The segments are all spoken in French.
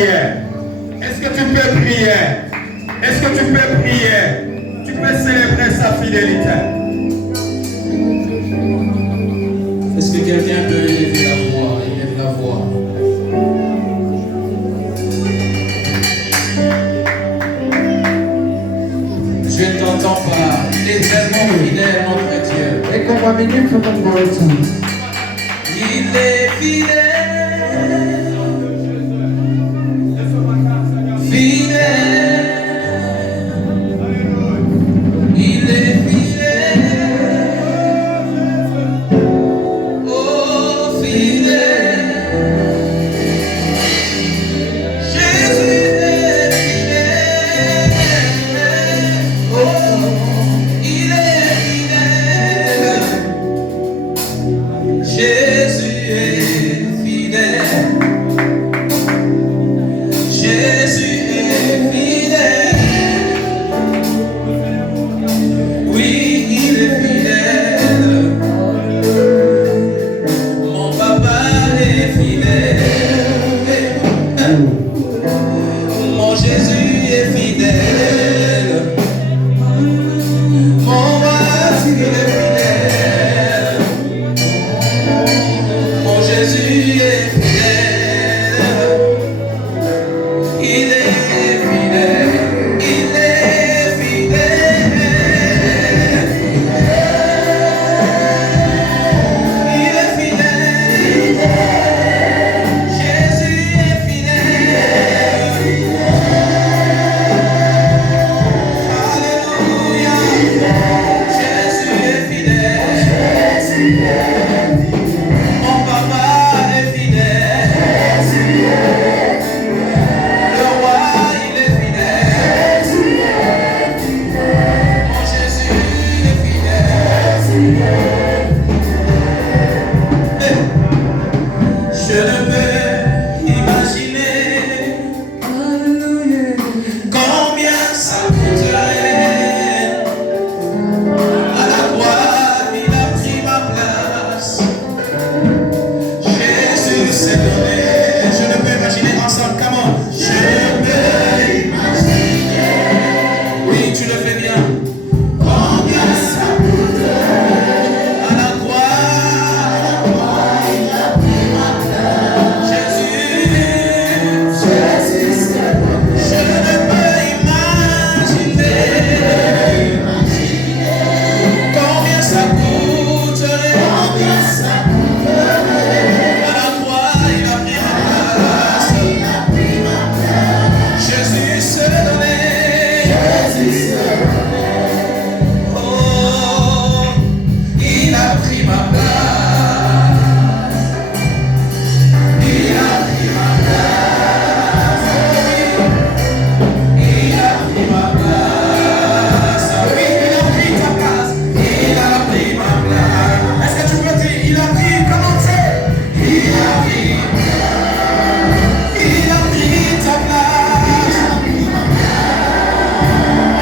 Est-ce que tu peux prier? Est-ce que tu peux prier? Tu peux célébrer sa fidélité. Est-ce que quelqu'un peut élever la voix? Élève la voix. Je t'entends pas. Il est tellement fidèle, notre Dieu. Il est fidèle.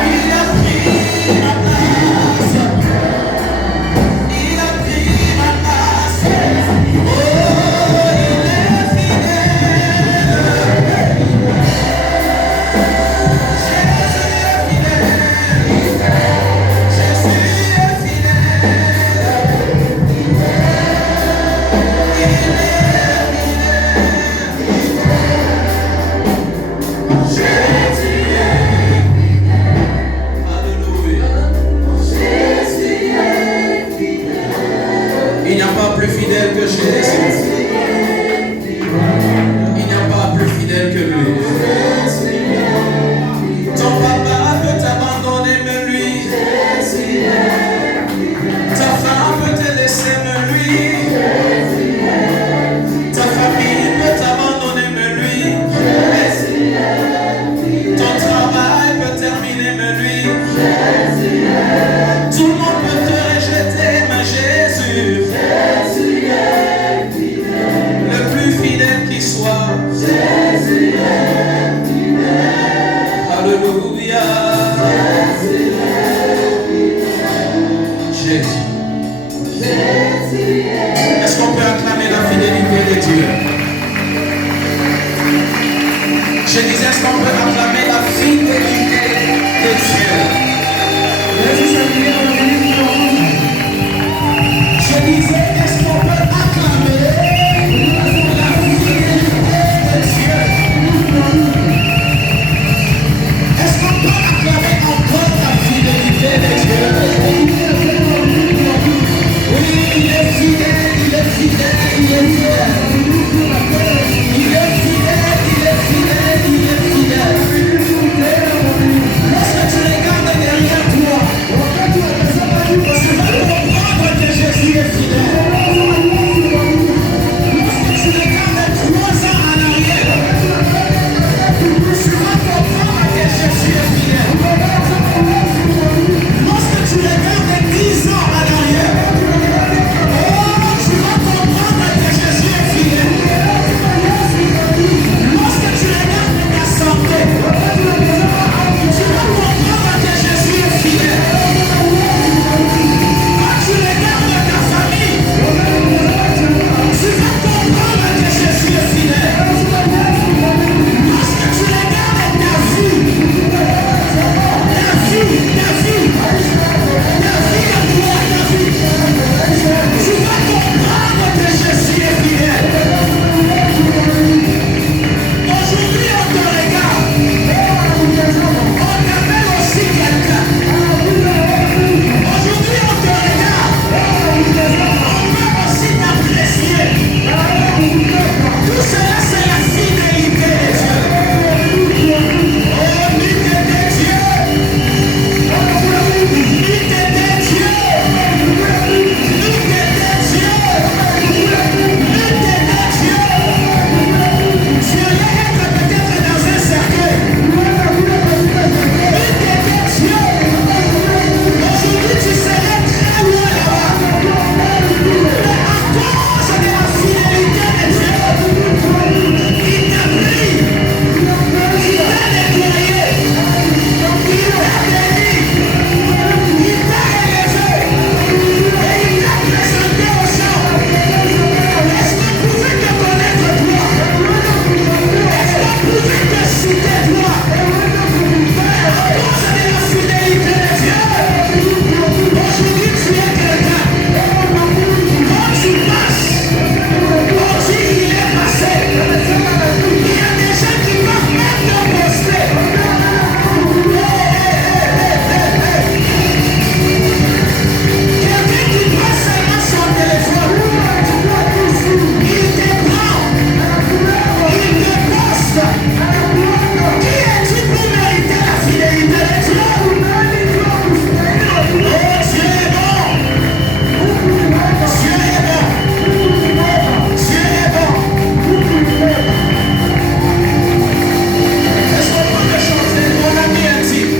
Il a pris Je disais, est-ce qu'on peut acclamer la fidélité de Dieu? Je disais, est-ce qu'on peut acclamer la fidélité de Dieu? Est-ce qu'on peut acclamer encore la fidélité de Dieu? Oui, il est fidèle, il est fidèle, il est fidèle. Il est fidèle, il est fidèle, il est fidèle. Lorsque tu regardes derrière toi, tu vas comprendre que Jésus est fidèle. Lorsque tu regardes 3 ans en arrière, tu vas comprendre que Jésus est fidèle. Lorsque tu regardes 10 ans en arrière, tu vas comprendre que Jésus est fidèle. Lorsque tu regardes ta santé, tu vas comprendre que Jésus est fidèle. Quand tu regardes ta famille, tu vas comprendre que Jésus est fidèle. Lorsque tu regardes ta vie à toi, tu vas comprendre que Jésus est fidèle. Aujourd'hui, on te regarde. On appelle aussi quelqu'un. Aujourd'hui, on te regarde. On peut aussi t'apprécier. Tout cela, c'est la fidélité de Dieu. Oh, l'unité de Dieu. L'unité de Dieu. L'unité de Dieu. L'unité de Dieu. Tu allais être peut-être dans un cercueil. L'unité de Dieu. Aujourd'hui, tu serais très loin là-bas. Mais à cause de la fidélité de Dieu, il t'a pris, il t'a nettoyé, il t'a béni, il t'a élevé et il t'a présenté aux gens. Est-ce qu'on pouvait te connaître toi? Est-ce qu'on pouvait te citer toi? À cause de la fidélité de Dieu, aujourd'hui tu es quelqu'un. Quand tu passes, on dit il est passé. Il y a des gens qui peuvent même te poster. Quelqu'un qui prend seulement son téléphone, il te prend, il te poste. Qui es-tu pour mériter la fidélité de Dieu? Oh, Dieu est bon. Dieu est bon. Dieu est bon. Est-ce qu'on peut le chanter, mon ami intime?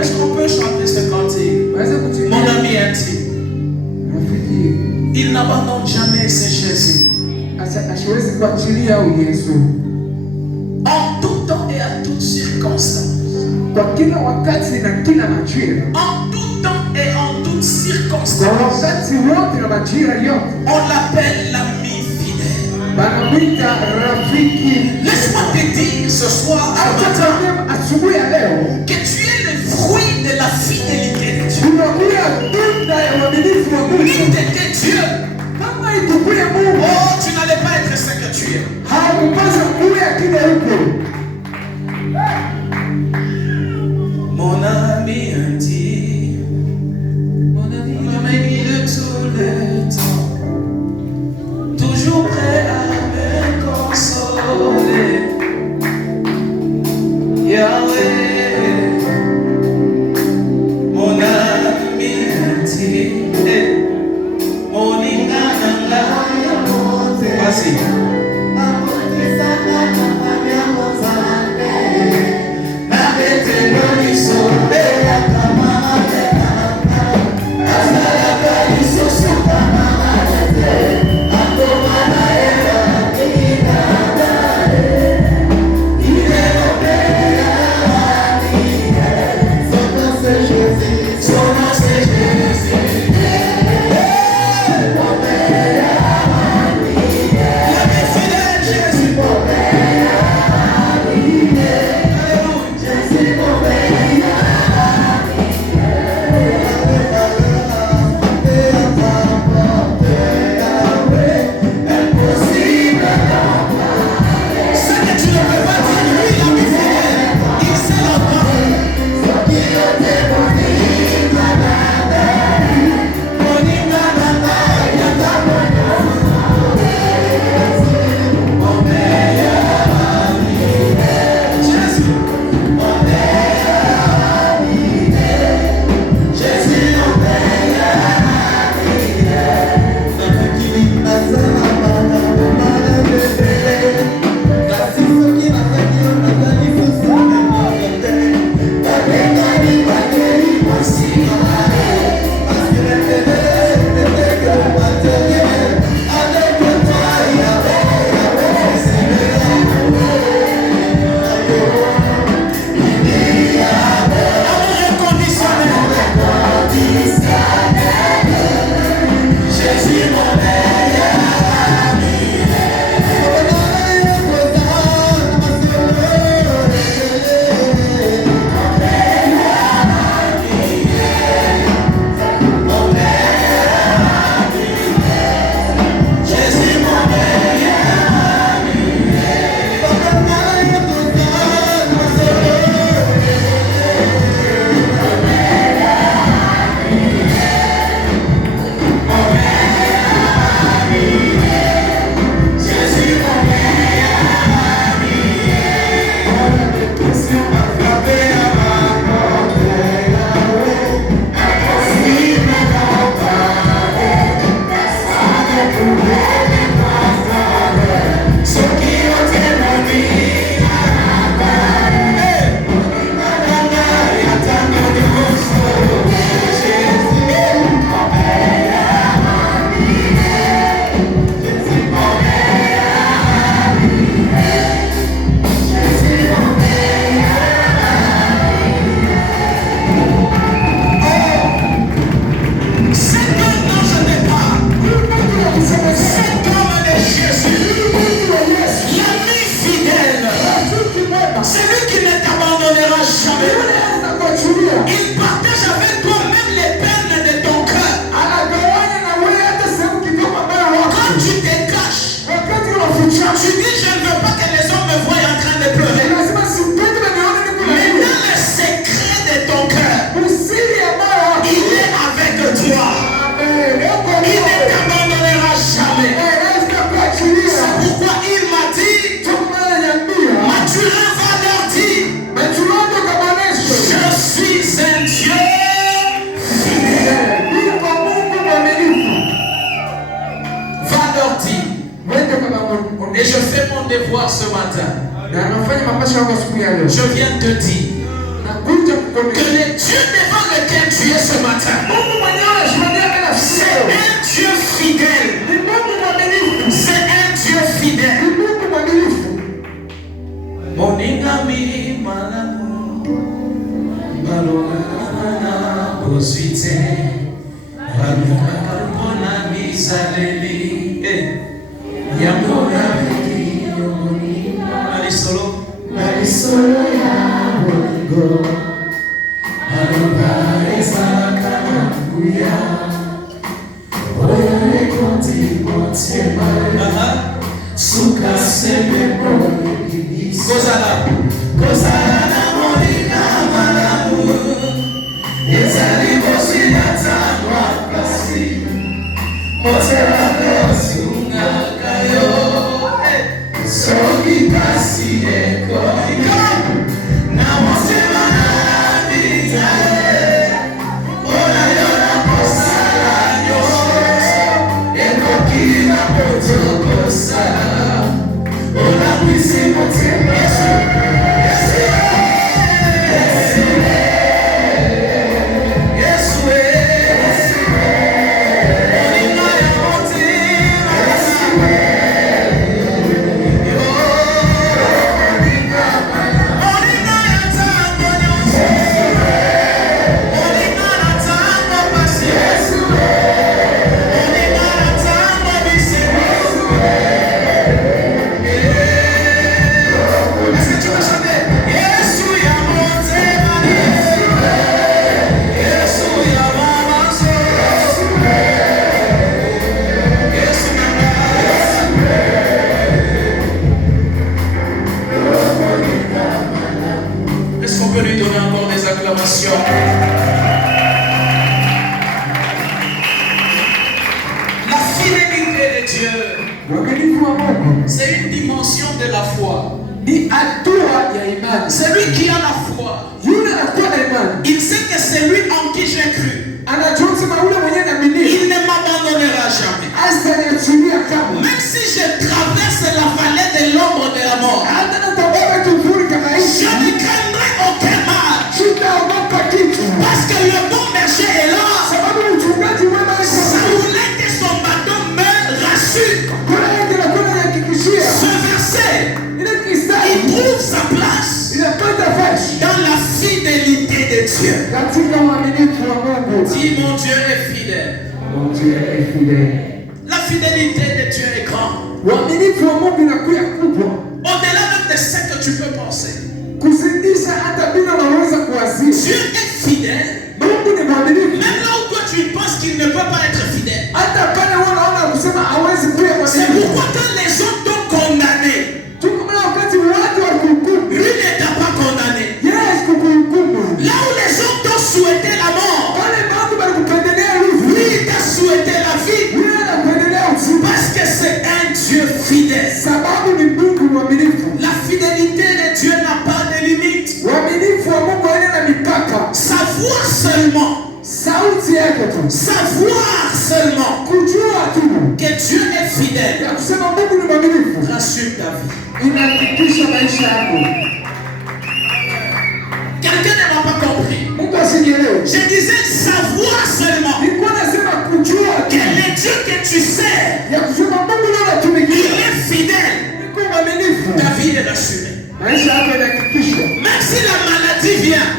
Est-ce qu'on peut chanter ce cantique? Mon ami intime, il n'abandonne jamais ses Jésus. En tout temps et à toutes circonstances. En tout temps et en toutes circonstances. On l'appelle l'ami fidèle. Laisse-moi te dire ce soir que tu es le fruit de la fidélité de Dieu. L'unité de Dieu. Oh, tu n'allais pas être ce que tu es. Mon ami intime, mon ami de tout le temps, toujours prêt à me consoler. Yahweh, mon ami intime, mon inananga. Vas-y. Et je fais mon devoir ce matin. Je viens de dire que le Dieu devant lequel tu es ce matin, c'est un Dieu fidèle. C'est un Dieu fidèle. Moningami malamu balona osite balona misaleli yamona alisolo ya bongo alobaiza kanakuya oye konti motiema suka semebo Kozala molina malamu ezali bosinata mwapasi motela kosunga yo soki pasi ekoika na motema na bitae ona yo na kosala nyonso ekoki na potokosala ona kwisi motema c'est une dimension de la foi. C'est lui qui a la foi. Il sait que c'est lui en qui j'ai cru. Il ne m'abandonnera jamais. Même si je traverse la vallée de l'ombre de la mort, je ne craindrai aucun mal. Parce que le bon berger est là. Ça voulait que son bâton me rassure. Ce verset, il trouve sa place dans la fidélité de Dieu. Dis mon Dieu est fidèle. La fidélité de Dieu est grande. Au-delà même de ce que tu peux penser. Dieu est fidèle. Même là où toi tu penses qu'il ne peut pas être fidèle. C'est pourquoi quand les autres t'ont condamné, lui ne t'a pas condamné. Là où les autres t'ont souhaité la mort, lui il t'a souhaité la vie. Parce que c'est un Dieu fidèle. La fidélité de Dieu n'a pas de limite. Savoir seulement que Dieu est fidèle rassure ta vie. Quelqu'un ne m'a pas compris. Je disais savoir seulement que le Dieu que tu sais, il est fidèle. Ta vie est rassurée. Même si la maladie vient,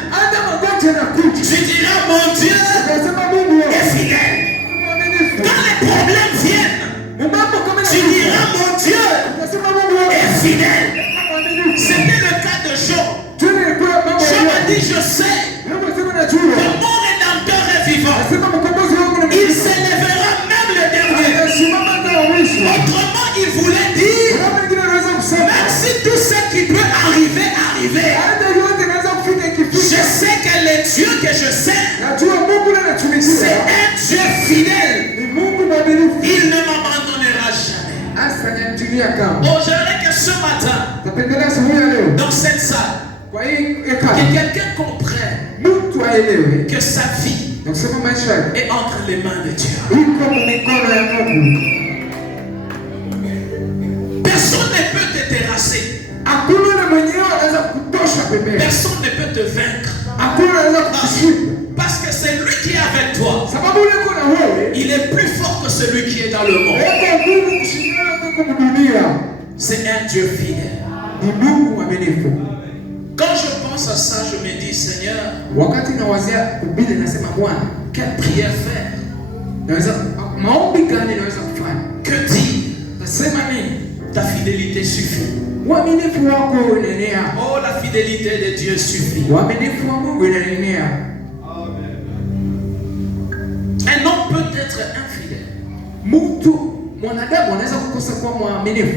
tu diras mon Dieu est fidèle. Quand les problèmes viennent, tu diras mon Dieu est fidèle. C'était le cas de Job. Job a dit je sais que mon Rédempteur est vivant. Il s'élèvera même le dernier. Autrement il voulait dire même si tout ce qui peut arriver. Je sais que le Dieu que je sais, c'est un Dieu fidèle. Il ne m'abandonnera jamais. Oh, j'aimerais que ce matin, dans cette salle, que quelqu'un comprenne que sa vie est entre les mains de Dieu. Personne ne peut te terrasser. Personne ne peut te vaincre. Parce que c'est lui qui est avec toi. Il est plus fort que celui qui est dans le monde. C'est un Dieu fidèle. Quand je pense à ça, je me dis, Seigneur, quelle prière faire? Que dire? Ta fidélité suffit. Oh, la fidélité de Dieu suffit. Un homme peut être infidèle.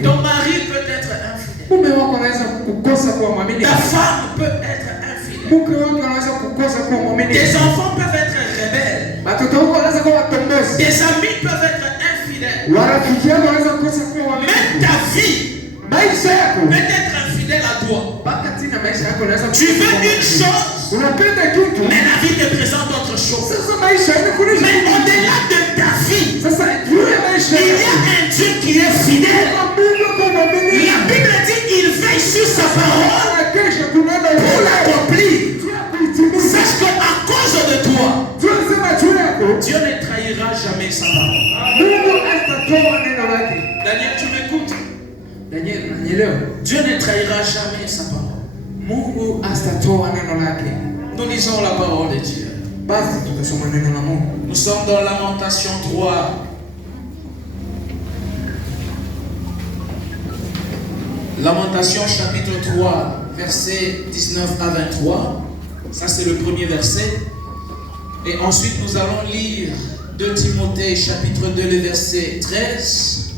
Ton mari peut être infidèle. Ta femme peut être infidèle. Tes enfants peuvent être rebelles. Tes amis peuvent être infidèles. Même ta vie peut être infidèle à toi. Tu veux une chose, mais la vie te présente autre chose. Mais au-delà de ta vie, il y a un Dieu qui est fidèle. La Bible dit qu'il veille sur sa parole pour l'accomplir. Sache qu'à cause de toi, Dieu ne trahira jamais sa parole. Daniel, tu m'écoutes? Dieu ne trahira jamais sa parole. Nous lisons la parole de Dieu. Nous sommes dans Lamentation 3. Lamentation chapitre 3, versets 19 à 23. Ça c'est le premier verset. Et ensuite nous allons lire 2 Timothée chapitre 2, le verset 13.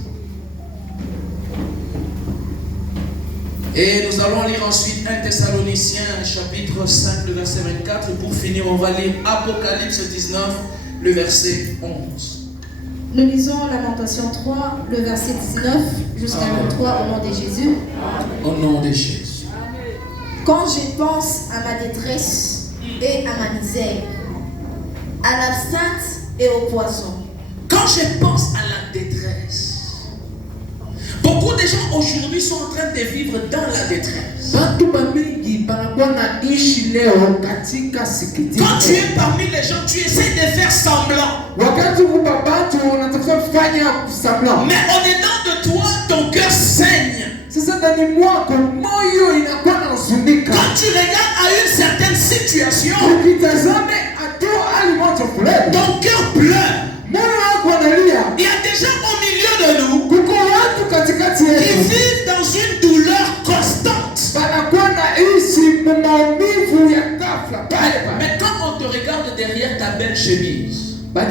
Et nous allons lire ensuite 1 Thessaloniciens chapitre 5, le verset 24. Et pour finir, on va lire Apocalypse 19, le verset 11. Nous lisons Lamentation 3, le verset 19 jusqu'à 23 au nom de Jésus. Au nom de Jésus. Quand je pense à ma détresse et à ma misère, à l'absinthe et au poison. Quand je pense à la détresse, beaucoup de gens aujourd'hui sont en train de vivre dans la détresse. Quand tu es parmi les gens, tu essaies de faire semblant. Mais au-dedans de toi, ton cœur saigne. Quand tu regardes à une certaine situation, ton cœur pleure. Il y a des gens au milieu de nous qui vivent dans une douleur constante. Mais quand on te regarde derrière ta belle chemise, quand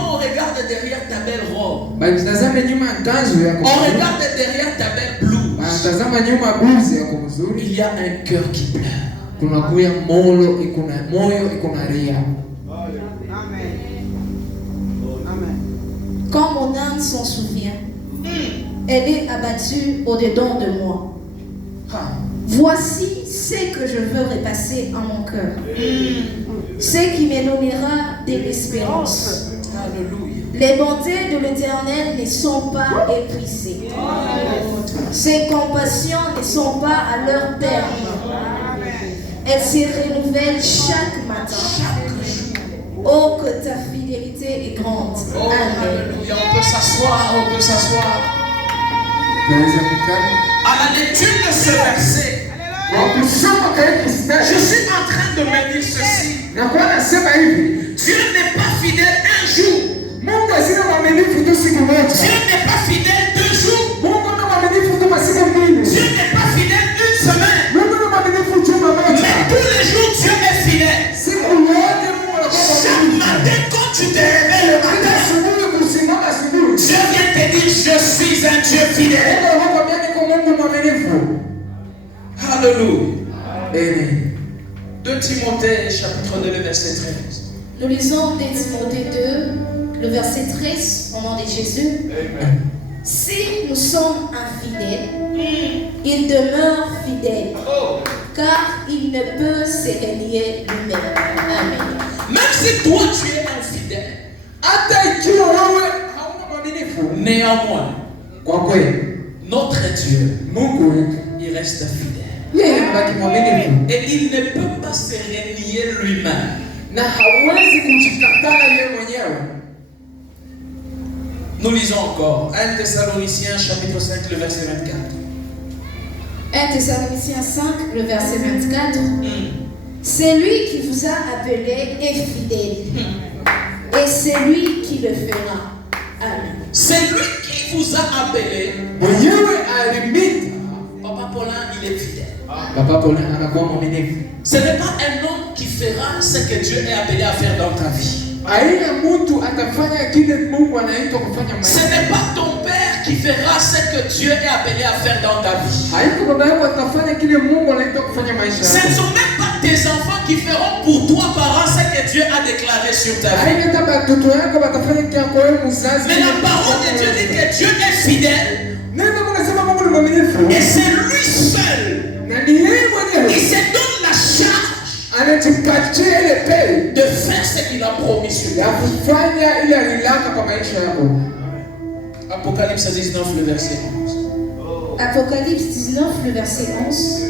on regarde derrière ta belle robe, on regarde derrière ta belle blouse, il y a un cœur qui pleure. Quand mon âme s'en souvient, elle est abattue au-dedans de moi. Voici ce que je veux repasser en mon cœur. Ce qui m'éloignera de l'espérance. Les bontés de l'Éternel ne sont pas épuisées. Ses compassions ne sont pas à leur terme. Elles se renouvellent chaque matin. Oh, que ta fidélité est grande. Oh, alléluia. On peut s'asseoir, on peut s'asseoir. À la lecture de ce verset, je suis en train de me dire ceci. Dieu n'est pas fidèle un jour. Dieu n'est pas fidèle 2 jours. Dieu n'est pas fidèle 1 semaine. Mais tous les jours, Dieu est fidèle. Chaque matin, quand tu te réveilles le matin, Dieu vient te dire, je suis un Dieu fidèle. Alléluia. 2 Timothée, chapitre 2, le verset 13. Nous lisons 2 Timothée 2, le verset 13, au nom de Jésus. Si nous sommes infidèles, il demeure fidèle, car il ne peut se renier lui-même. Amen. Même si toi tu es infidèle, néanmoins, Kwa kweli notre Dieu, Mungu wetu il reste fidèle. yeye anabaki mwaminifu Et il ne peut pas se renier lui-même. na hawezi kujikataa yeye mwenyewe. Nous lisons encore 1 Thessaloniciens chapitre 5 le verset 24. 1 Thessaloniciens 5, le verset 24. C'est lui qui vous a appelé est fidèle. Et c'est lui qui le fera. Amen. C'est lui qui vous a appelé. Mwenyewe alimita. Papa Paulin, il est fidèle. Papa Paulin anakuwa mwaminifu. Ce n'est pas un homme qui fera ce que Dieu est appelé à faire dans ta vie. Aina mtu atafanya kile Mungu anaitwa kufanya Ce maisha. n'est pas ton père qui fera ce que Dieu est appelé à faire dans ta vie. Haiko baba yako atafanya kile Mungu anaitwa kufanya maisha. Ce ne sont même pas tes enfants qui feront pour toi, parents, ce que Dieu a déclaré sur ta vie. Haina hata watoto yako watafanya kia kwa wewe mzazi. Mais la parole de Dieu dit que Dieu est fidèle. Neno kunasema Mungu ni mwaminifu. Et c'est lui seul Na ni yeye mwenyewe qui se donne la charge anajipatia ile pei de faire ce qu'il a promis sur ya ta vie. kufanya ile alilaka kwa maisha yako. Apocalypse 19, le verset 11. Apocalypse 19, le verset 11.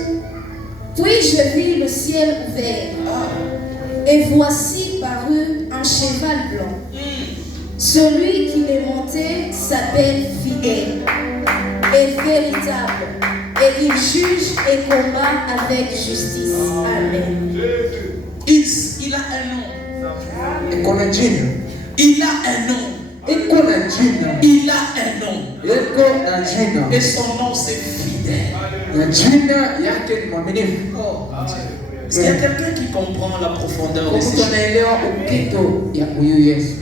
Puis je vis le ciel ouvert, et voici parut un cheval blanc. Celui qui l'est monté s'appelle Fidèle et véritable, et il juge et combat avec justice. Amen. Il a un nom. Iko na jina. Il a un nom. Iko na jina. Il a un nom. Iko na jina. Et son nom c'est fidèle. Na jina yake ni mwaminifu. Est-ce qu'il y a quelqu'un qui comprend la profondeur de ces Mtu choses? anaelewa ukito ya huyu Yesu.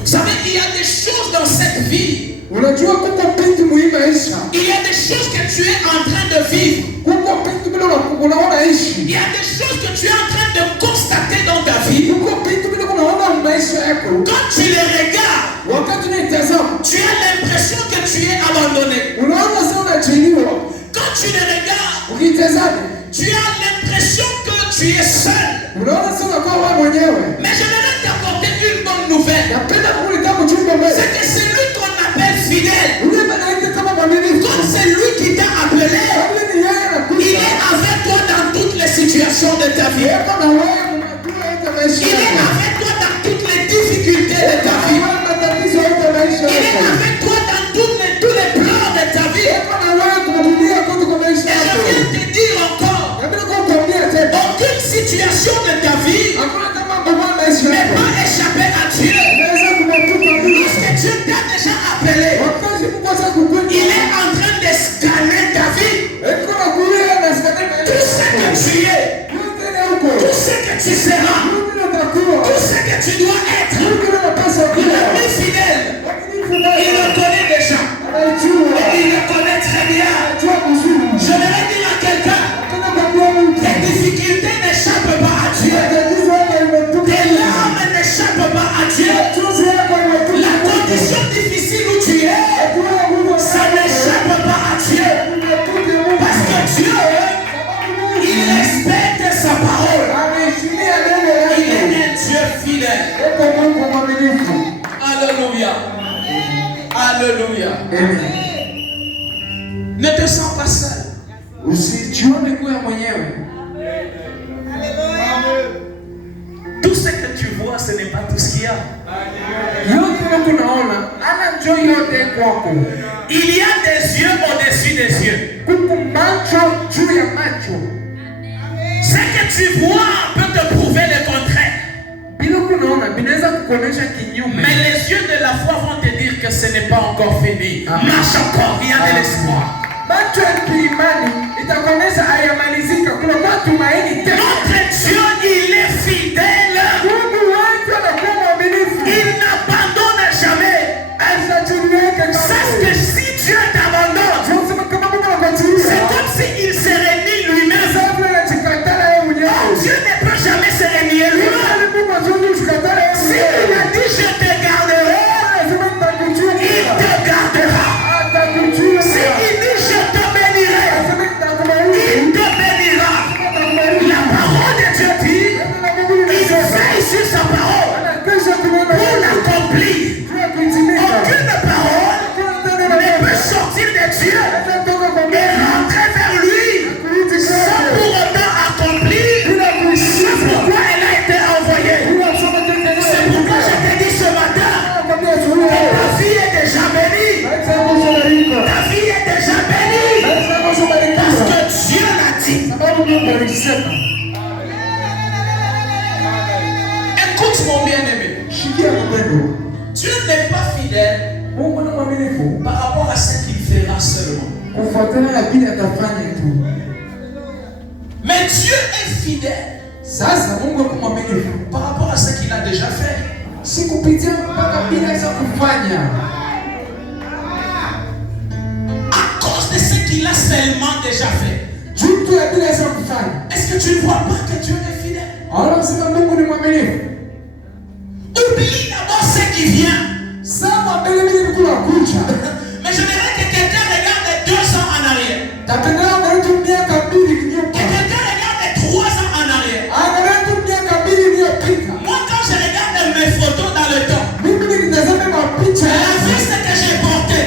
Vous savez, il y a des choses dans cette vie. Unajua kuko kitu muhimu maisha. Il y a des choses que tu es en train de vivre. Kuko kitu bila unaona ishi. Il y a des choses que tu es en train de constater dans ta vie. Kuko kitu bila unaona maisha yako. Quand tu les regardes, Wakati unatazama, tu as l'impression que tu es abandonné. unaona sasa unachiliwa. Quand tu les regardes, Ukitazama, tu as l'impression que tu es seul. unaona sasa unakuwa wewe mwenyewe. Mais je vais t'apporter une bonne nouvelle. Napenda kukuletea mjumbe mbele. C'est que c'est lui qu'on appelle fidèle. Ule manaita kama mwaminifu. Quand c'est lui qui t'a appelé, Kabla ni yeye il anakuja. est avec toi dans toutes les situations de ta vie. Yeye na wewe mnajua yote maisha Il est yako. avec toi dans toutes les difficultés de ta vie. Wewe matatizo yote maisha Il est yako. avec toi dans tous les plans de ta vie. Yeye na wewe kumhudumiya kote kwa maisha Et je yako. viens te dire encore, Napenda kukwambia tena. aucune situation de ta vie Hakuna kama baba maisha ne yako. peut échapper à Dieu. Unaweza kumtupa Mungu. Lorsque Dieu t'a déjà appelé, Wakati Mungu asa kukuita. il est en train de scanner ta vie. Eko na kulia na sakata. Tout ce que tu es, Yote ni huko. tout ce que tu seras, Yote unatakuwa. tout ce que tu dois être. Yote unapaswa Il kuwa. est plus fidèle. Mwaminifu Il naye. le connaît déjà. Anaijua. Et il le connaît très bien. Anajua vizuri. Je vais dire à quelqu'un, Hakuna kwambia mtu. tes difficultés n'échappent pas à Dieu. Matatizo yako imetupa. Tes larmes n'échappent pas à Dieu. Machozi yako imetupa. La condition difficile où tu es, Hakuna nguvu ça n'échappe pas à Dieu. Parce que Dieu, il respecte sa parole. ameheshimia neno Il est lake. un Dieu fidèle. Eko Mungu mwaminifu. Alléluia. Alléluia. Amen. Ne te sens pas seul. Usijione kuwa mwenyewe. Tout ce que tu vois, ce n'est pas tout ce qu'il y a. Yote yote unaona, ana njoo yote kwako. Il y a des yeux au-dessus des yeux. Kuko macho juu ya macho. Ce que tu vois peut te prouver le contraire. Bila kunaona binaweza kukuonesha kinyume. Mais les yeux de la foi vont te dire que ce n'est pas encore fini. Amen. Marche encore, il y a de l'espoir. Macho ya kiimani itakuonesha hayamalizika. Kuna kwa tumaini tena. Notre Dieu, il est fidèle. Mungu wetu anakuwa mwaminifu. Il n'abandonne jamais. Asiachiliweke kama. Sache que si Dieu t'abandonne, Tunasema kama Mungu anakuachilia. c'est comme s'il se renie lui-même. Sababu anajikatala yeye mwenyewe. Dieu ne peut jamais se renier lui-même. Ili Mungu asiweze kujikatala yeye Si il mwenyewe. a dit je te garderai, Lazima nitakuchunga. il te gardera. Atakuchunga. Si il dit je te bénirai, Lazima nitakubariki. il te bénira. La parole de Dieu dit, il veille sur sa Mungu alisema. Écoute mon bien-aimé. Shikia mpendo. Dieu n'est pas fidèle Mungu ni mwaminifu par rapport à ce qu'il fera seulement. kufuatana na vile atafanya tu. Mais Dieu est fidèle Sasa Mungu ni mwaminifu par rapport à ce qu'il a déjà fait. si kupitia mpaka bila za kufanya. À cause de ce qu'il a seulement déjà fait. Juu tu ya bila za kufanya. Est-ce que tu ne vois pas que Dieu est fidèle? Alors sema Mungu ni mwaminifu. Oublie d'abord ce qui vient. Sama mbele mimi kuna kucha. Mais j'aimerais que quelqu'un regarde 2 ans en arrière. Tapendea ngaritu miaka 2 Que iliyopita. quelqu'un regarde 3 ans en arrière. Ngaritu miaka 2 iliyopita. Moi, quand je regarde mes photos dans le temps, Mimi nikitazama mapicha la yangu. veste que j'ai portée,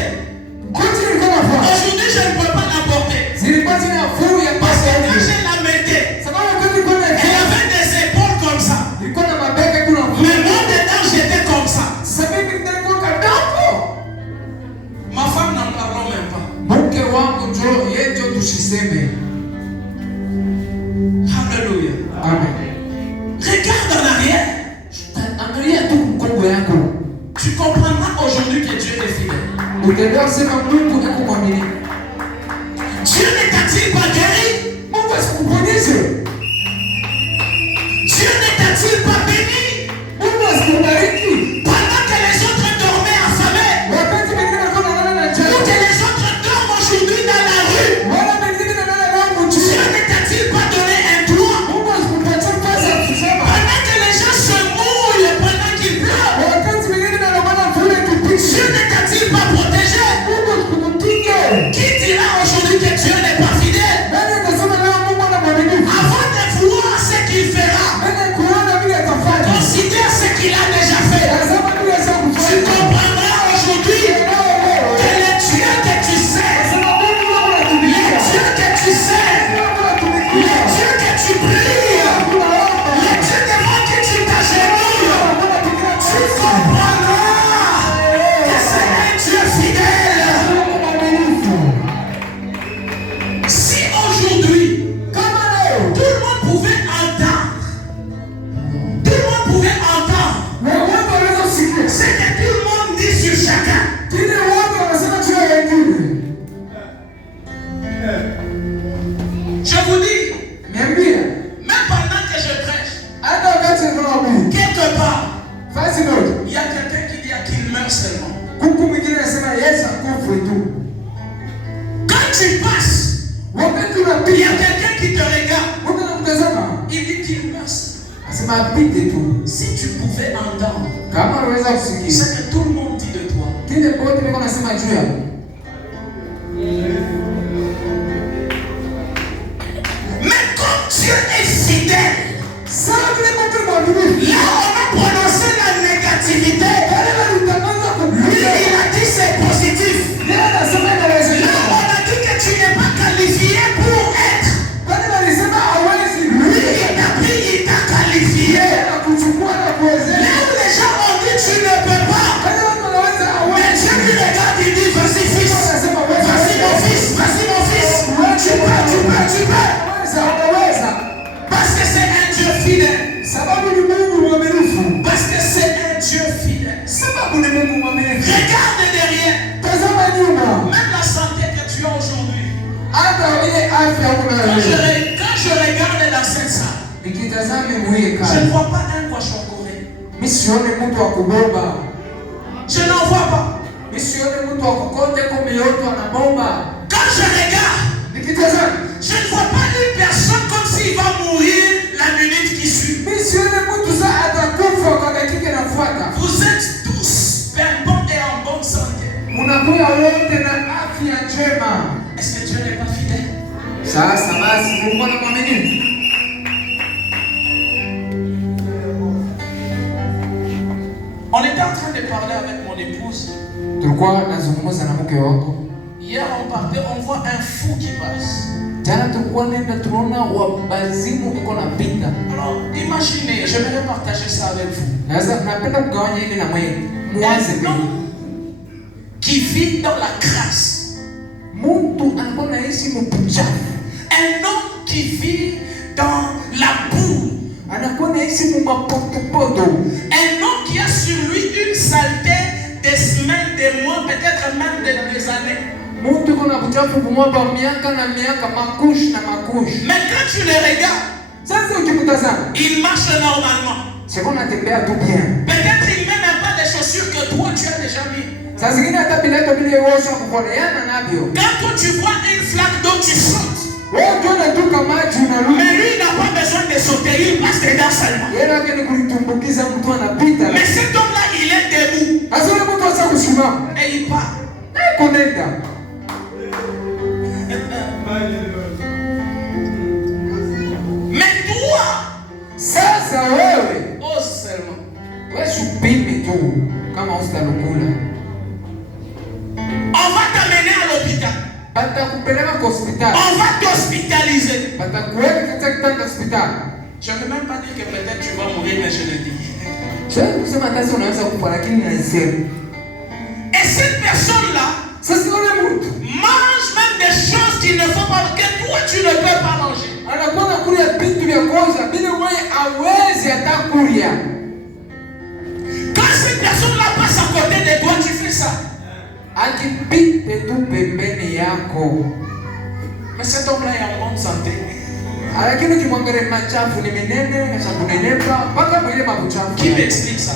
Kote nilikuwa navaa. aujourd'hui je ne peux pas la porter. Zilikuwa zina furu ya Parce pasi que quand yangu. je la mettais, Sababu wakati nilikuwa elle naivaa. avait des épaules comme ça. Nilikuwa na mabega kuna furu. Mais moi dedans j'étais comme ça. Sasa mimi nilikuwa kadogo. Ma femme n'en parlons même pas. Mke wangu ndio yejo tushiseme. Alléluia. Amen. Regarde en arrière. Angalia tu mkongo yako. Tu comprendras aujourd'hui que Dieu est fidèle. Utaelewa sema Mungu ni mwaminifu. Dieu ne t'a-t-il pas guéri? Mungu asikuponyeshe. Dieu ne t'a-t-il pas béni? Mungu asikubariki. Pendant que les autres dormaient affamés, Wakati wengine walikuwa wanalala na ou njaa. que les autres dorment aujourd'hui dans la rue, Wala wengine wanalala nao Dieu mchini. ne t'a-t-il pas donné un toit? Mungu asikupatia pesa ya kusema. Pendant que les gens se mouillent, pendant qu'il pleut, Wakati wengine wanalala vile Dieu kipishi. ne t'a-t-il pas protégé? Mungu asikukukinge. Qui dira aujourd'hui que Dieu n'est pas fidèle? Nani atasema leo Mungu ana mwaminifu? Avant de voir ce qu'il fera, Nani kuona vile atafanya? considère ce qu'il a déjà fait. Tazama vile Tu atakufanya. comprendras aujourd'hui que le Dieu que tu sais, Sema Mungu le anatumikia. Dieu que tu sais, Mungu le anatumikia. Dieu que tu pries, le Dieu devant qui tu t'agenouilles, tu comprendras que c'est un Dieu fidèle. Si aujourd'hui, tout le monde pouvait entendre, tout le monde pouvait entendre ce que tout le monde dit sur chacun. Je vous dis, même pendant que je prêche, quelque part, il y a quelqu'un qui dit qu'il meurt seulement. Quand tu passes, il y a quelqu'un qui te regarde, il dit qu'il meurt seulement. Si tu pouvais entendre ce que tout le monde dit de toi, mais comme Dieu est fidèle, là on a prononcé la négativité, lui il a dit c'est positif. Là on a dit que tu n'es pas qualifié pour être. Lui il t'a pris, il t'a qualifié. Là où les gens ont dit tu ne peux pas, mais Dieu qui regarde il dit vas-y fils, vas-y mon fils, vas-y mon fils, tu peux. Parce que c'est un Dieu fidèle. Parce que c'est un Dieu fidèle. Regarde derrière, même la santé que tu as aujourd'hui. Quand je regarde dans cette salle, je ne vois pas un Kwashiorkor. Je n'en vois pas. Quand je regarde, je ne vois pas une personne comme s'il va mourir la minute qui suit. Vous êtes tous pimpants et en bonne santé. Est-ce que Dieu n'est pas fidèle? Sasa basi Mungu ana mwaminifu. On était en train de parler avec mon épouse. Tulikuwa nazungumza na mke wako. Hier on partait, on voit un fou qui passe. Jana tulikuwa nenda tunaona wabazimu uko napita. Alors imaginez, j'aimerais partager ça avec vous. Sasa napenda kugawanya hivi na mwenye mwaze Un homme qui vit dans la crasse. mtu anakuwa naishi mpuchafu. Un homme qui vit Un homme qui a sur lui une saleté des semaines, des mois, peut-être même des années. Mais quand tu le regardes, il marche normalement. Peut-être il met même pas des chaussures que toi tu as déjà mis. Quand toi tu vois une flaque d'eau, tu sautes. Mais lui il n'a pas besoin de sauter, il passe dedans seulement. Mais cet homme-là, il est debout. Et il part. Mais toi, oh seulement. On va t'amener à l'hôpital. On va t'hospitaliser. Je ne veux même pas dire que peut-être tu vas mourir, mais je le dis. Et cette personne-là mange même des choses qu'il ne faut pas, que toi tu ne peux pas manger. Quand cette personne-là passe à côté de toi, tu fais ça. Mais cet homme-là est en bonne santé. Qui m'explique ça?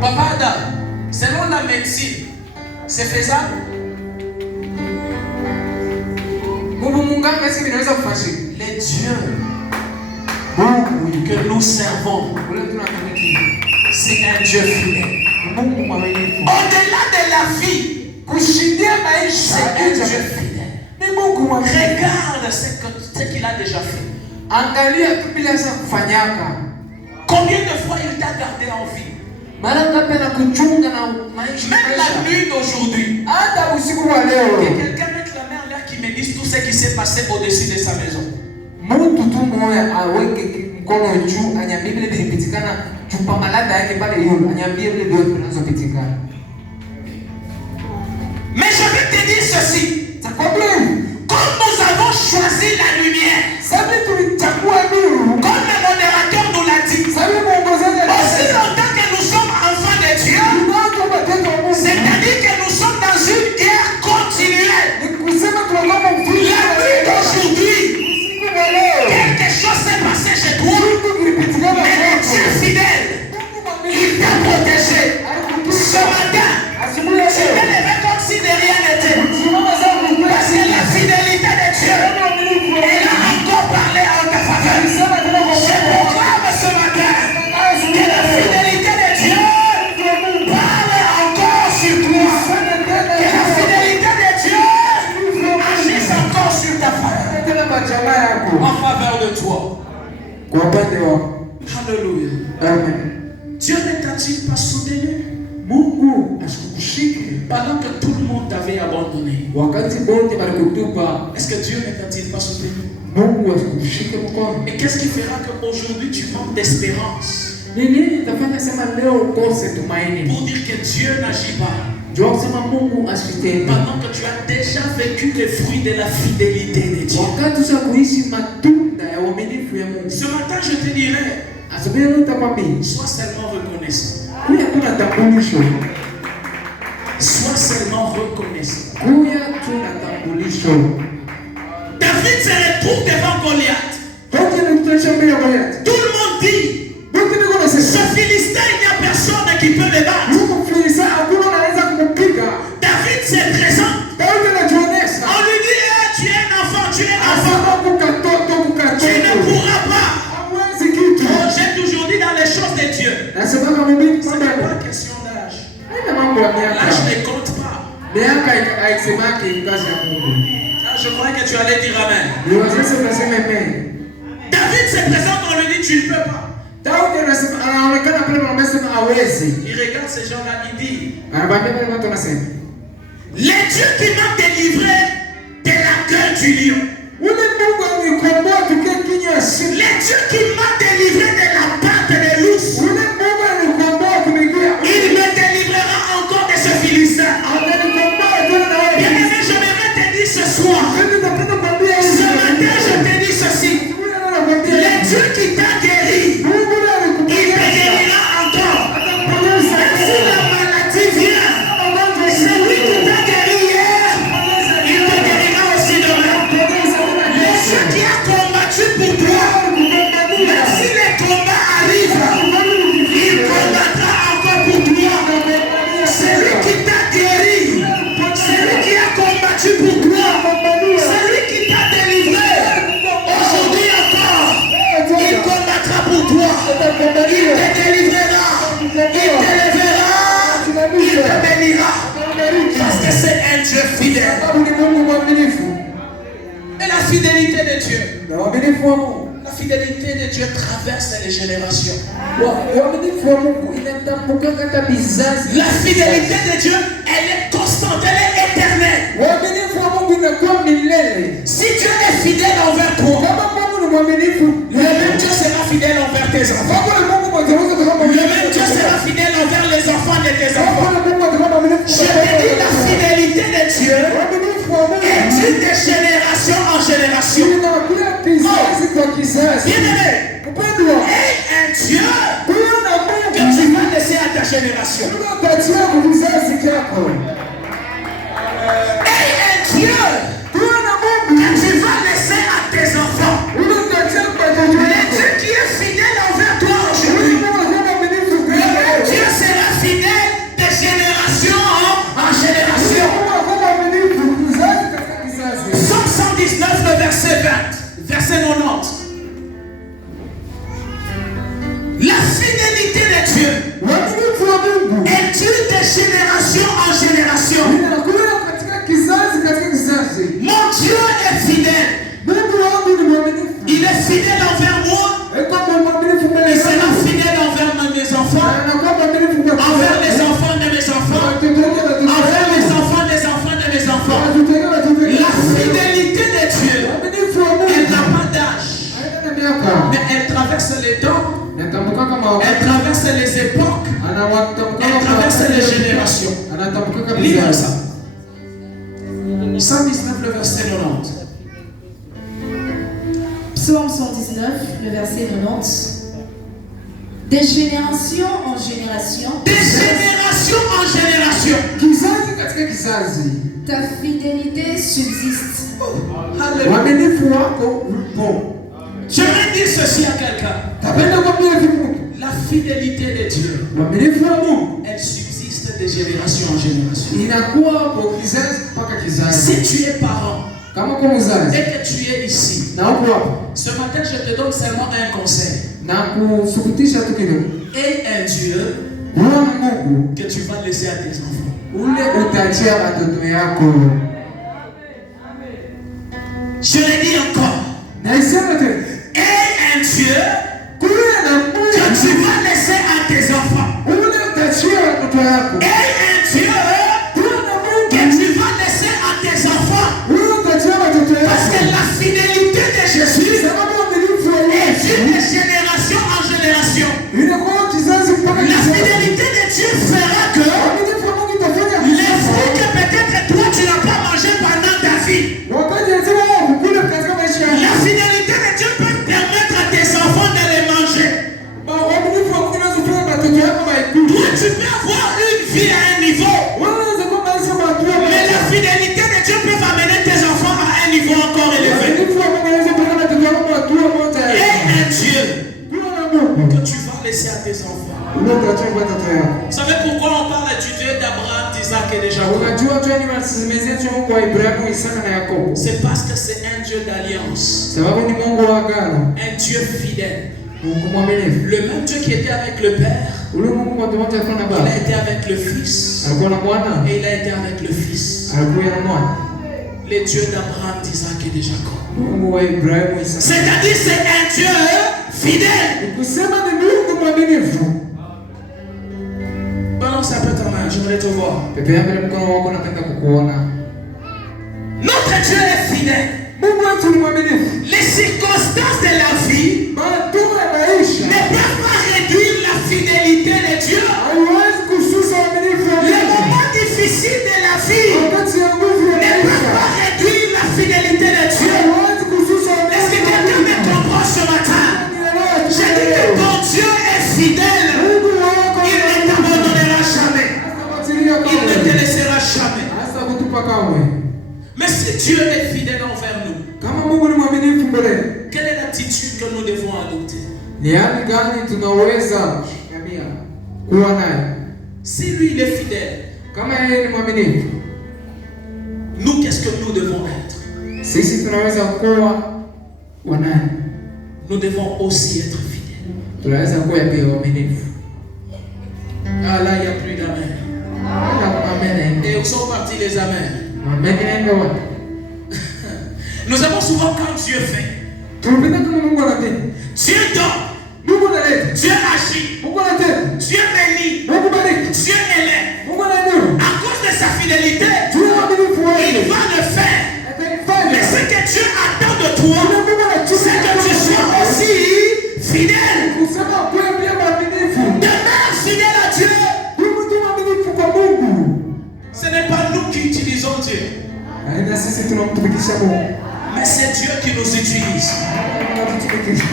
Papa Adam, selon la médecine, c'est faisable? Les dieux que nous servons, c'est un Dieu fidèle. Au-delà de la vie, c'est un Dieu fidèle. Regarde ce qu'il a déjà fait. Combien de fois il t'a gardé en vie? Même la nuit d'aujourd'hui. Que quelqu'un mette la main en l'air qui me dise tout ce qui s'est passé au-dessus de sa maison. Mais je vais te dire ceci. Comme nous avons choisi la lumière, comme le modérateur nous l'a dit, aussi longtemps que nous sommes enfants de Dieu, c'est-à-dire que nous sommes dans une guerre continuelle. La nuit d'aujourd'hui, quelque chose s'est passé chez toi, mais le Dieu fidèle, il t'a protégé. Ce matin, tu t'es levé comme si de rien n'était. Parce que la fidélité de Dieu, elle a encore parlé en ta faveur. Je proclame ce matin que la fidélité de Dieu parle encore sur toi. Que la fidélité de Dieu agisse encore sur ta faveur. En faveur de toi. Alléluia. Dieu ne t'a-t-il pas soutenu? Pendant que tout le monde t'avait abandonné. Est-ce que Dieu ne t'a-t-il pas soutenu? Et qu'est-ce qui fera qu'aujourd'hui tu manques d'espérance? Pour dire que Dieu n'agit pas. Pendant que tu as déjà vécu les fruits de la fidélité de Dieu. Ce matin je te dirais, sois seulement reconnaissant. Sois seulement reconnaissant. David se retrouve devant Goliath. Tout le monde dit, ce Philistin, il n'y a personne qui peut le battre. David se présente. On lui dit, hey, tu es un enfant, tu es un enfant. Tu ne pourras pas. J'ai toujours dit dans les choses de Dieu. Ce n'est pas question d'âge. L'âge ne compte pas. Je croyais que tu allais dire amen. David se présente, on lui dit tu ne peux pas. Il regarde ces gens-là, il dit les dieux qui m'ont délivré de la gueule du lion. Les dieux qui m'ont délivré de la patte de l'ours. Il me délivrera encore de ce Philistin. Bien-aimé, j'aimerais te dire ce soir, ce Il te bénira. Parce que c'est un Dieu fidèle. Et la fidélité de Dieu. La fidélité de Dieu traverse les générations. La fidélité de Dieu, elle est constante, elle est éternelle. Si Dieu est fidèle envers toi, le même Dieu sera fidèle envers tes enfants. Le même Dieu sera fidèle envers les enfants de tes enfants. Je te dis, la fidélité de Dieu est une de génération en génération. Bien-aimé, et un Dieu que tu vas laisser à ta génération. Et un Dieu que tu vas laisser à tes enfants. Le Dieu qui est fidèle envers toi aujourd'hui. Le même Dieu sera fidèle de génération en génération. Psaume 119, le verset 20, verset 90. La fidélité de Dieu est due de génération en génération. Mon Dieu est fidèle. Il est fidèle envers moi. Il sera fidèle envers mes enfants. Envers les enfants de mes enfants. Envers les enfants des enfants de mes enfants. La fidélité de Dieu, elle n'a pas d'âge. Mais elle traverse les temps. Elle traverse les époques. Elle traverse les générations. Lisons ça. 119, le verset 90. Psaume 119, le verset 90. Des générations en génération. Des générations en génération. Ta fidélité subsiste. J'aimerais dire ceci à quelqu'un. La fidélité de Dieu, elle subsiste de génération en génération. Si tu es parent et que tu es ici, ce matin je te donne seulement un conseil. Et un Dieu que tu vas laisser à tes enfants. Je le dis encore. Et un Dieu que tu vas laisser à tes enfants. Et un Dieu que tu vas laisser à tes enfants. Parce que la fidélité de Jésus est d'une génération en génération. La fidélité de Dieu fera que les fruits que peut-être toi tu n'as pas mangé pendant ta vie. La fidélité de Dieu peut permettre à tes enfants de les manger. Toi tu peux avoir une vie à un niveau. Mais la fidélité de Dieu peut amener tes enfants à un niveau encore élevé. Et un Dieu que tu vas laisser à tes enfants. Vous savez pourquoi on parle du Dieu d'Abraham, d'Isaac et de Jacob? C'est parce que c'est un Dieu d'alliance. Un Dieu fidèle. Le même Dieu qui était avec le Père, il a été avec le Fils. Et il a été avec le Fils. Les dieux d'Abraham, d'Isaac et de Jacob. C'est-à-dire c'est un Dieu fidèle. Balance un peu ta main, j'aimerais te voir. Notre Dieu est fidèle. Les circonstances de la vie ne peuvent pas réduire la fidélité de Dieu. Les moments difficiles de la vie ne peuvent pas réduire la fidélité de Dieu. Est-ce que quelqu'un me comprend ce matin? Je dis que ton Dieu est fidèle. Il ne t'abandonnera jamais. Il ne te laissera jamais. Mais si Dieu est fidèle envers nous, quelle est l'attitude que nous devons adopter? Si lui il est fidèle, nous qu'est-ce que nous devons être? Nous devons aussi être fidèles. Ah là il n'y a plus d'amen. où sont partis les amens? Wamenienda wapi? Nous avons souvent, quand Dieu fait, Tunapenda kama Mungu anatenda. Dieu donne, Mungu analeta. Dieu agit, Mungu anatenda. Dieu bénit, Mungu bariki. Dieu élève. Mungu anainua. À cause de sa fidélité, Juu ya uaminifu il wake. va le faire. Ataifanya. Mais ce que Dieu attend de toi, Kuna Mungu anachukua c'est que tu sois aussi fidèle. kusema kweli pia mwaminifu. Demeure fidèle à Dieu. Mungu tu mwaminifu kwa Mungu. Ce n'est pas nous qui utilisons Dieu, Na sisi tunamtumikisha Mungu. mais c'est Dieu qui nous utilise. Tunamtumikisha.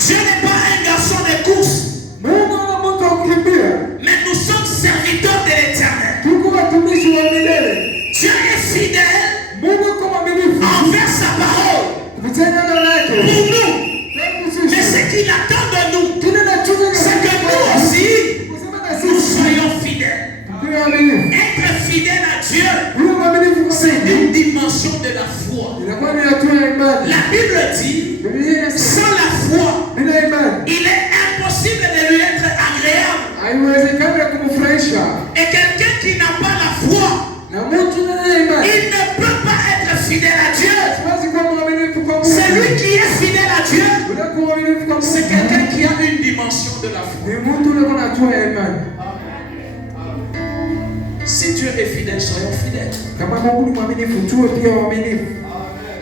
Dieu n'est pas un garçon de course, Mungu ana mtu wa kukimbia. mais nous sommes serviteurs de l'Éternel. Tuko watumishi wa milele. Dieu est fidèle Mungu kwa mwaminifu. envers sa parole Kupitia neno lake. pour nous. Mungu Mais sisi. ce qu'il attend de nous, Tunachunga c'est que nous aussi, kusema na nous sisi. soyons fidèles. Tuwe waaminifu. Être fidèle à Dieu, Tuwe waaminifu kwa c'est Mungu. une dimension de la foi. Inakuwa ni hatua ya imani. La Bible dit, Biblia inasema sans la foi, bila imani il est impossible de lui être agréable. haiwezekani kumfurahisha. Et quelqu'un qui n'a pas la foi, Na mtu na imani il ne peut pas être fidèle à Dieu. siwezi kuwa mwaminifu kwa Mungu. Celui qui est fidèle à Dieu, Unakuwa mwaminifu kwa Mungu. c'est quelqu'un qui a une dimension de la foi. Ni mtu ule na hatua ya imani. Si Dieu est fidèle, soyons fidèles. Kama Mungu ni mwaminifu, tuwe pia waaminifu.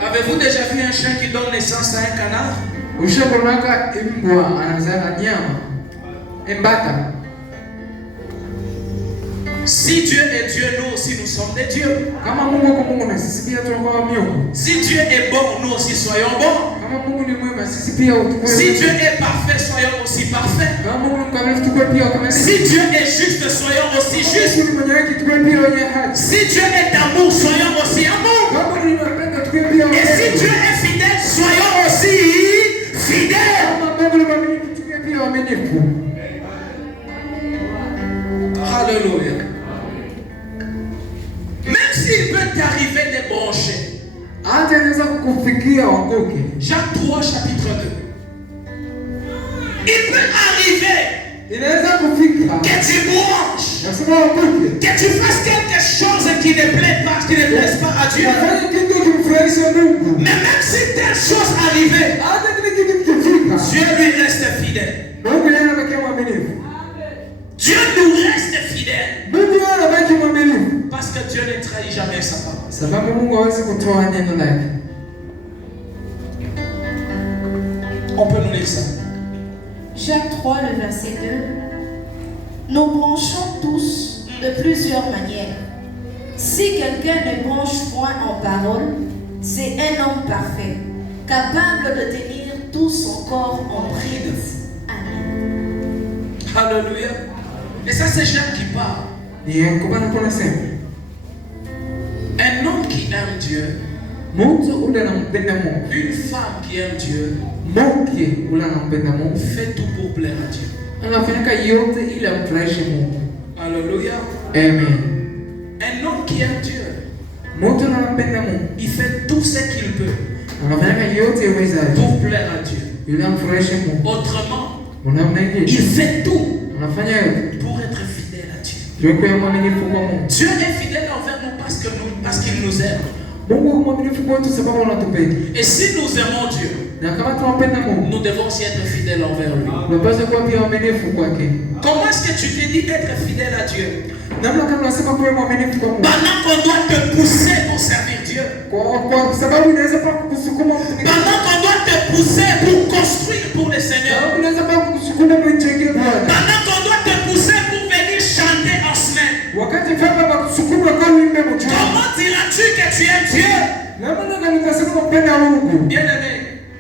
Avez-vous déjà vu un chien qui donne naissance à un canard? Ushaonaka mbwa anazaa nyama, mbata. Si Dieu est Dieu, nous aussi nous sommes des dieux. Kama Mungu kwa Mungu na sisi pia tunakuwa miungu. Si Dieu est bon, nous aussi soyons bons. Kama Mungu ni mwema, sisi pia tukue. Si Dieu est parfait, soyons aussi parfaits. Kama Mungu ni mkamilifu, tukue pia wakamilifu. Si Dieu est juste, soyons aussi justes. Mungu ni mwenye haki, tukue pia wenye haki. Si Dieu est amour, soyons aussi amour. Kama Mungu ni mpendo, tukue pia Et si wapendo. Dieu est fidèle, soyons aussi fidèles. Kama Mungu ni mwaminifu, tukue pia waaminifu. Alléluia. Même s'il peut t'arriver des branchés. Hata inaweza kukufikia wakoke. Jacques 3, chapitre 2. Il peut arriver Inaweza kufika. que tu branches, Nasema wakoke. que tu fasses quelque chose qui ne plaît pas, qui ne plaise pas à Dieu. Fanya kitu kimfurahishe Mungu. Mais même si telle chose arrivait, Hata kile kitu kikifika. Dieu lui reste fidèle. Mungu yeye anabaki mwaminifu. Dieu nous reste fidèle. Mungu yeye anabaki mwaminifu. Parce que Dieu ne trahit jamais sa parole. Sababu Mungu hawezi kutoa neno lake. On peut nous lire ça. Jacques 3, le verset 2. Nous branchons tous de plusieurs manières. Si quelqu'un ne branche point en parole, c'est un homme parfait, capable de tenir tout son corps en bride. Amen. Alléluia. Et ça, c'est Jacques qui parle. Ni Yakobo anasema, Un homme qui aime Dieu, mtu ule anampenda Mungu. une femme qui aime Dieu, Mke ule anampenda Mungu. fait tout pour plaire à Dieu. Anafanyaka yote ili amfurahishe Mungu. Alléluia. Amen. Un homme qui aime Dieu, Mtu anampenda Mungu. il fait tout ce qu'il peut Anafanyaka yote iwezayo pour plaire à Dieu. ili amfurahishe Mungu. Autrement, Unaona il hivi? fait tout Anafanya yote. pour être fidèle à Dieu. Tuwe kwa mwaminifu kwa Mungu. Dieu est fidèle envers nous parce qu'il nous aime. Mungu ni mwaminifu kwetu sababu anatupenda. Et si nous aimons Dieu, Na kama tunampenda Mungu, nous devons aussi être fidèles envers lui. tunapaswa kuwa pia waaminifu kwake. Comment est-ce que tu te dis être fidèle à Dieu? Namna kama unasema kuwa mwaminifu kwa Mungu. Pendant qu'on doit te pousser pour servir Dieu. Kwa sababu inaweza pa kukusukuma kutumika. Pendant qu'on doit te pousser pour construire pour le Seigneur. Sababu inaweza pa kukusukuma kumjengea Bwana. Pendant qu'on doit te pousser pour venir chanter en semaine. Wakati famba bakusukuma kwa uimbe mchana. Comment diras-tu que tu aimes Dieu? Namna kama utasema unapenda Mungu. Bien-aimé,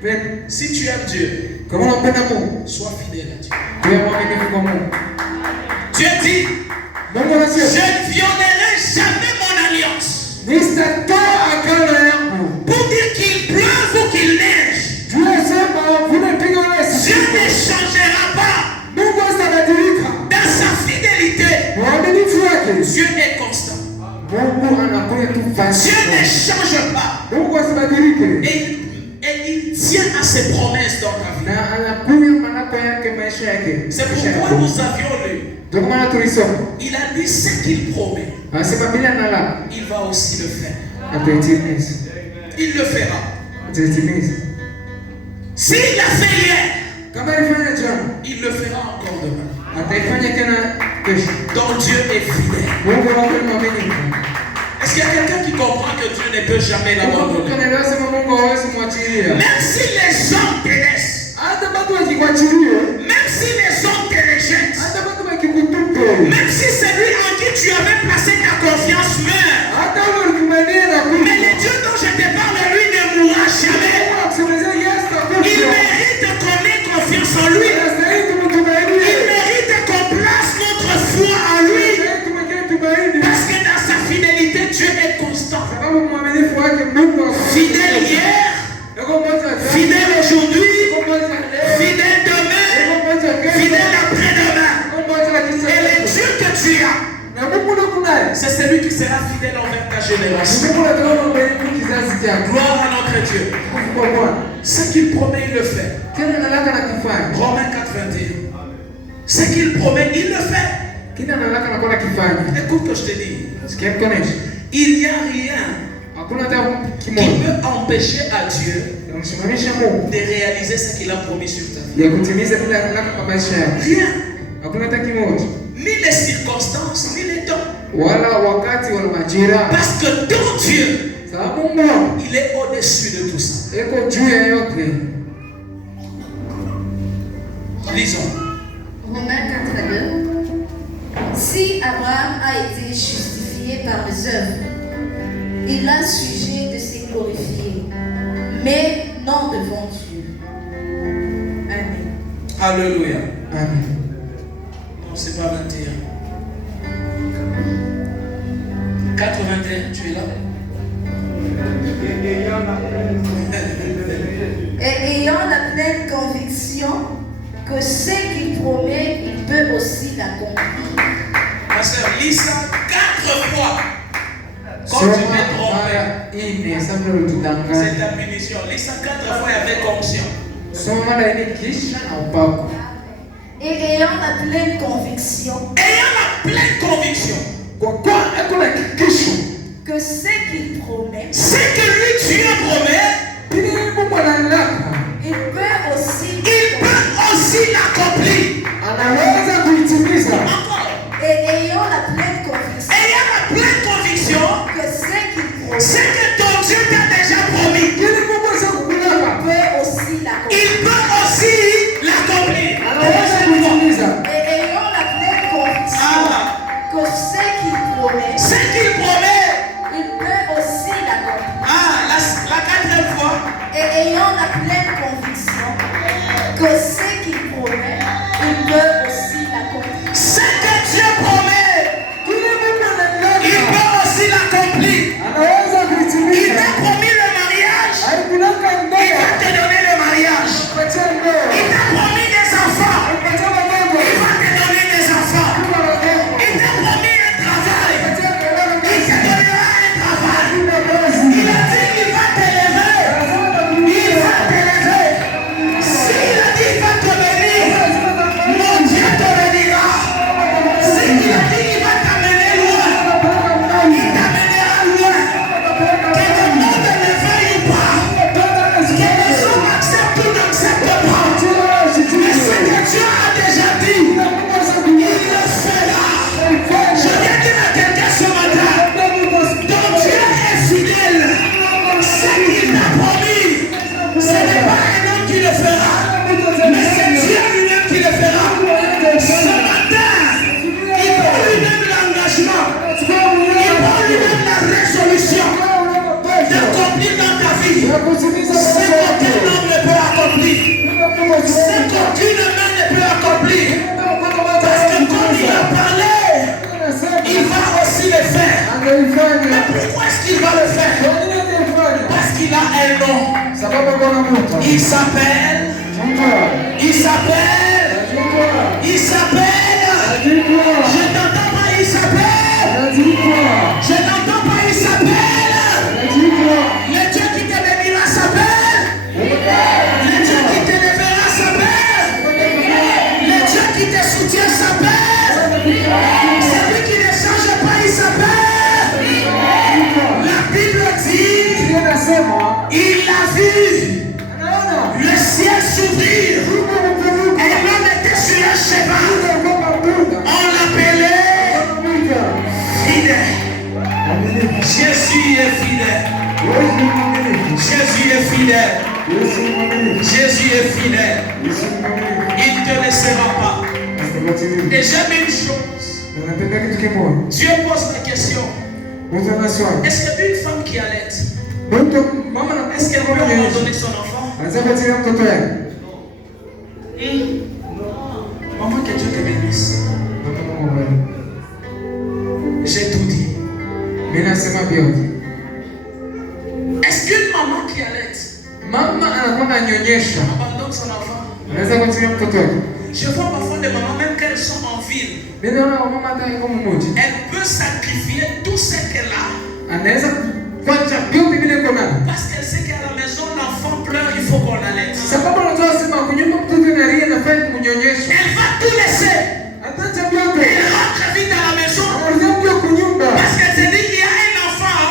Penda. si tu aimes Dieu, Kama unapenda Mungu, sois fidèle à Dieu. kuwa mwaminifu kwa Mungu. Dieu dit, Mungu je anasema, ne violerai jamais mon alliance. "Nitatoa agano yangu." Pour dire qu'il pleuve ou qu'il neige, Juu sema vile piga wewe Dieu sisi. ne changera pas. Mungu asabadilika. Dans sa fidélité, Mwaminifu wake. Dieu est constant. Mungu anakuwa tu fasi. Dieu ne change pas. Mungu asibadilike. Et il tient à ses promesses dans ta vie. Na anakuwa manako yake maisha yake. C'est pourquoi nous avions lu Ndio maana tulisoma. Il a dit ce qu'il promet. Anasema bila nala Il va aussi le faire. ataitimiza. Il le fera. Ataitimiza. S'il l'a fait hier, Kama alifanya jana, il le fera encore demain. ataifanya tena kesho. Donc Dieu est fidèle. Mungu wako ni mwaminifu. Est-ce qu'il y a quelqu'un qui comprend que Dieu ne peut jamais l'abandonner? Tunasema Mungu hawezi kumwachilia. Même si les hommes te laissent, Hata watu wakikuachilia, même si les hommes te rejettent, hata watu wakikutupa, même si celui en qui tu avais placé ta confiance meurt, hata wale ulikumania na mais le Dieu dont je te parle, lui, ne mourra jamais. Il mérite qu'on ait confiance en lui. Il mérite qu'on place notre foi en lui. Parce que dans sa fidélité, Dieu est constant. Fidèle hier, fidèle aujourd'hui, fidèle demain, fidèle après-demain. Et le Dieu que tu as, c'est celui qui sera fidèle envers ta génération. Gloire à notre Dieu. Ce qu'il promet, il le fait. Romains 4:21. Ce qu'il promet, il le fait. Écoute que je te dis. Il n'y a rien qui peut empêcher à Dieu de réaliser ce qu'il a promis sur ta vie. Rien. Ni les circonstances, ni les temps. Parce que ton Dieu, il est au-dessus de tout ça. Lisons. Romains 4:2. Si Abraham a été justifié par les œuvres, il a sujet de se glorifier, mais non devant Dieu. Amen. Alléluia. Amen. Non, c'est pas 21. 81, tu es là? Et ayant la pleine conviction que ce qu'il promet, il peut aussi l'accomplir. Ma soeur, lis ça 4 fois. Quand tu t'es trompé, c'est ta punition. Lis ça 4 fois avec onction. Et ayant la pleine conviction Ayant la pleine conviction que ce qu'il promet, ce que lui Dieu promet, il peut aussi l'accomplir. Encore. Et ayant la pleine conviction Ayant la pleine conviction que ce qu'il promet, ce que ton Dieu t'a déjà promis, il peut aussi l'accomplir. il peut aussi l'accomplir. Et ayant la pleine conviction que ce qu'il promet, Ce qu'il promet. il peut aussi l'accomplir. La 4e fois. Et ayant la pleine conviction que ce qu'il promet, il peut aussi l'accomplir. Ce que Dieu promet, il peut aussi l'accomplir. Il t'a promis le mariage, il va te donner le mariage. Il t'a promis des enfants, il va te donner des enfants. Il t'a promis un travail, il te donnera un travail. Il a dit qu'il va t'élever, il va t'élever. S'il a dit qu'il va te bénir, mon Dieu te bénira. S'il a dit qu'il va t'amener loin, il t'amènera loin. Que le monde ne veuille pas, que les hommes acceptent ou n'acceptent pas. Mais ce que Dieu a déjà dit, il le fera. Je viens dire à quelqu'un ce matin, ton Dieu est fidèle. Ce qu'il t'a promis, ce n'est pas un homme qui le fera, mais c'est Dieu lui-même qui le fera. Ce matin, il prend lui-même l'engagement, il prend lui-même la résolution d'accomplir dans ta vie ce qu'aucun homme ne peut accomplir, ce qu'aucune main ne peut accomplir. Parce que comme il a parlé, il va aussi le faire. Mais pourquoi est-ce qu'il va le faire? Parce qu'il a un nom. Il s'appelle. Je n'entends pas, il s'appelle. Je n'entends pas, il s'appelle. Le Dieu qui te bénira s'appelle. Le Dieu qui te lèvera s'appelle. Le Dieu qui te soutient s'appelle. fidèle. Yesu ni mwaminifu. Jésus est fidèle. Yesu ni mwaminifu. Il ne te laissera pas. Asitakuachilia. Et j'aime une chose. Na napenda kitu kimoja. Dieu pose la question. Mungu anaswali. Est-ce qu'une femme qui allait, Mtu mama na est-ce qu'elle peut abandonner son enfant? anaweza kuachilia mtoto yake? Maman, que Dieu te bénisse. J'ai tout dit. Mimi nasema vyote. Est-ce qu'une maman qui allait Mama anakuwa ananyonyesha. abandonne son enfant? Anaweza kuachilia mtoto wake. Je vois parfois des mamans, même qu'elles sont en ville, Mimi naona mama hata yuko mmoja. elle peut sacrifier tout ce qu'elle a Anaweza kuacha vyote vile iko nayo. parce qu'elle sait qu'à la maison l'enfant pleure, il faut qu'on l'allaite. Sababu anatoa sema kunyumba mtoto analia na fai kumnyonyesha. Elle va tout laisser. Ataacha vyote. Elle rentre vite à la maison Anarudia kunyumba. parce qu'elle se dit qu'il y a un enfant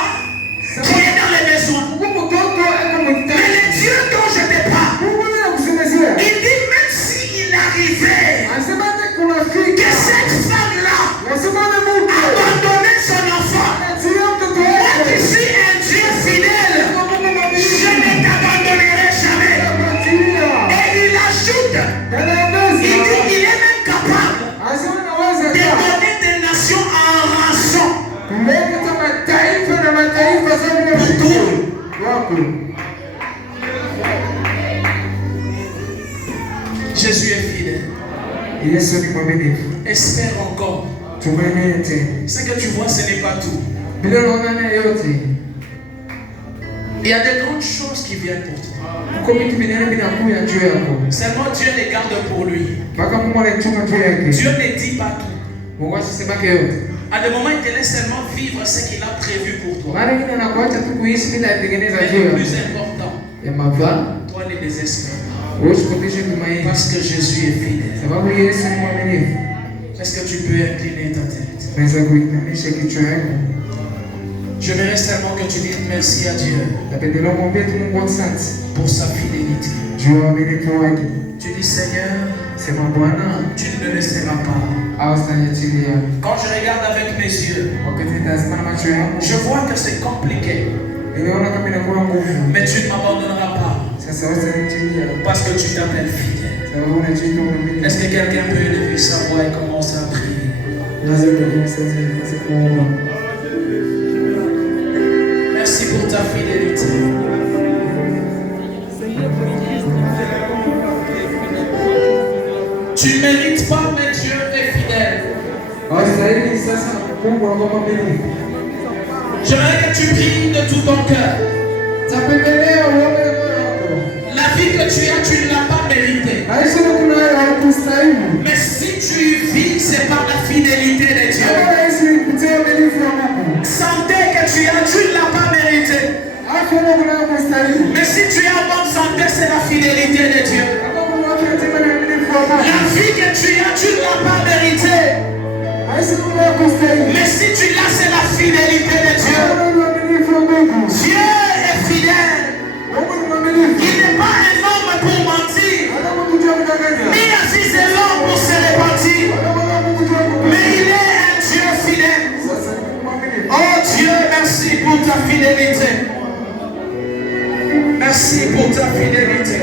qui est dans les besoins. Mungu mtoto ako Mais mtani. le Dieu dont je te parle, Mungu anakusemezea. il dit même s'il arrivait Anasema hata kuna que fika. cette femme-là Anasema na Mungu. abandonnait son enfant, Achilia mtoto moi wake. qui suis un Dieu fidèle, je ne t'abandonnerai jamais. Achilia. Et il ajoute, il dit qu'il est même capable Anasema naweza de kaa. donner des nations en rançon. Kuleta mataifa na mataifa sababu ya mtume wako. Jésus est fidèle. Yesu ni mwaminifu. Espère encore. Tumaini tena. Ce que tu vois, ce n'est pas tout. Bila unaona na yote. Il y a de grandes choses qui viennent pour toi. Uko vitu vinene vinakuja juu yako. Seulement Dieu les garde pour lui. Mpaka Mungu anachunga juu yake. Dieu ne dit pas tout. Mungu asisemake yote. À des moments, il te laisse seulement vivre ce qu'il a prévu pour toi. Mara nyingine anakuacha tu kuishi bila atengeneza Mais juu le yako. plus important, Ya mavaa, toi ne désespère pas. usipoteshe tumaini. Parce que Jésus est fidèle. Sababu Yesu ni mwaminifu. Est-ce que tu peux incliner ta tête? Unaweza kuinamisha kichwa yako. Je voudrais seulement que tu dises merci à Dieu Napendelea kumwambia tu Mungu asante pour sa fidélité. juu ya uaminifu wake. Tu dis Seigneur, Sema Bwana, tu ne me laisseras pas. hawastaniachilia. Quand je regarde avec mes yeux, Wakati nitazama na macho yangu, je vois que c'est compliqué, niliona kama inakuwa nguvu. mais tu ne m'abandonneras pas Sasa hawastaniachilia. parce que tu t'appelles fidèle. Sababu unajiita mwaminifu. Est-ce que quelqu'un peut élever sa voix et commencer à prier? Unaweza kuomba. Merci pour ta fidélité. Tu ne mérites pas, mais Dieu est fidèle. Hawastahili sasa Mungu anakuwa mwaminifu. J'aimerais que tu pries de tout ton cœur. Tapendelea uombe moyo wako. La vie que tu as, tu ne l'as pas méritée. Maisha unayo haukustahili. Mais si tu vis, c'est par la fidélité de Dieu. Kama unaishi kupitia uaminifu wa Mungu. Santé que tu as, tu ne l'as pas méritée. Afya Mungu nayo kustahili. Mais si tu es en bonne santé, c'est la fidélité de Dieu. Kama Mungu anataka na uaminifu wa Mungu. La vie que tu as, tu ne l'as pas méritée. Maisha Mungu nayo kustahili. Mais si tu l'as, c'est la fidélité de Dieu. Kama ni uaminifu wa Mungu. Dieu est fidèle. Mungu ni mwaminifu. Il n'est pas un homme pour mentir, Hata Mungu jua kudanganya. ni Aziz est l'homme pour se repentir. Hata Mungu jua kudanganya. Mais il est un Dieu fidèle. Sasa ni mwaminifu. Oh Dieu, merci pour ta fidélité. Merci pour ta fidélité.